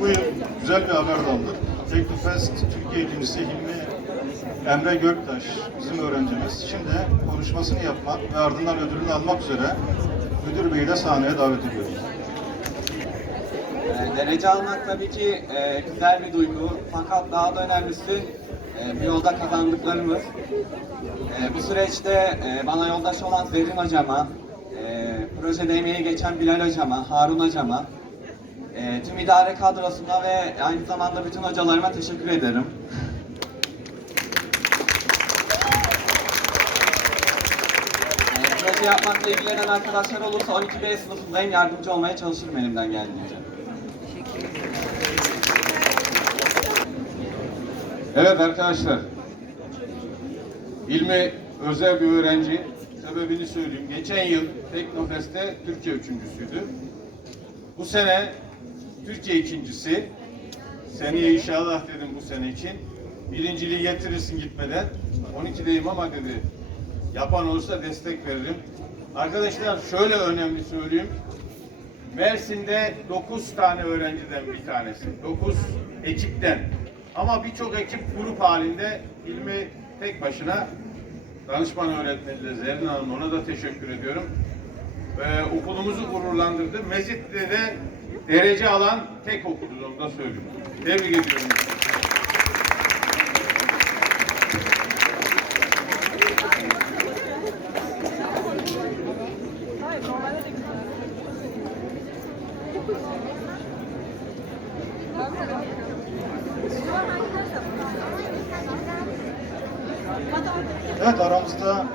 Bu güzel bir haber aldık. Teknofest Türkiye ikincisi Hilmi Emre Göktaş bizim öğrencimiz. Şimdi konuşmasını yapmak ve ardından ödülünü almak üzere müdür beyi de sahneye davet ediyoruz. E, Derece almak tabii ki e, güzel bir duygu fakat daha da önemlisi e, bu yolda kazandıklarımız. E, bu süreçte e, bana yoldaş olan Zerrin hocama, e, projede emeği geçen Bilal hocama, Harun hocama, e, tüm idare kadrosuna ve aynı zamanda bütün hocalarıma teşekkür ederim. E, proje yapmakla ilgilenen arkadaşlar olursa 12B sınıfındayım, yardımcı olmaya çalışırım elimden geldiğince. Evet arkadaşlar. İlmi özel bir öğrenci. Sebebini söyleyeyim. Geçen yıl Teknofest'te Türkiye üçüncüsüydü. Bu sene Türkiye ikincisi. Seneye inşallah dedim bu sene için. Birinciliği getirirsin gitmeden. 12'deyim ama dedi. Yapan olursa destek veririm. Arkadaşlar şöyle önemli söyleyeyim. Mersin'de 9 tane öğrenciden bir tanesi. 9 ekipten. Ama birçok ekip grup halinde ilmi tek başına danışman öğretmeniyle Zerrin Hanım ona da teşekkür ediyorum. Ve okulumuzu gururlandırdı. Mezit'te de derece alan tek okuluz onu da söyleyeyim. Tebrik ediyorum. Evet aramızda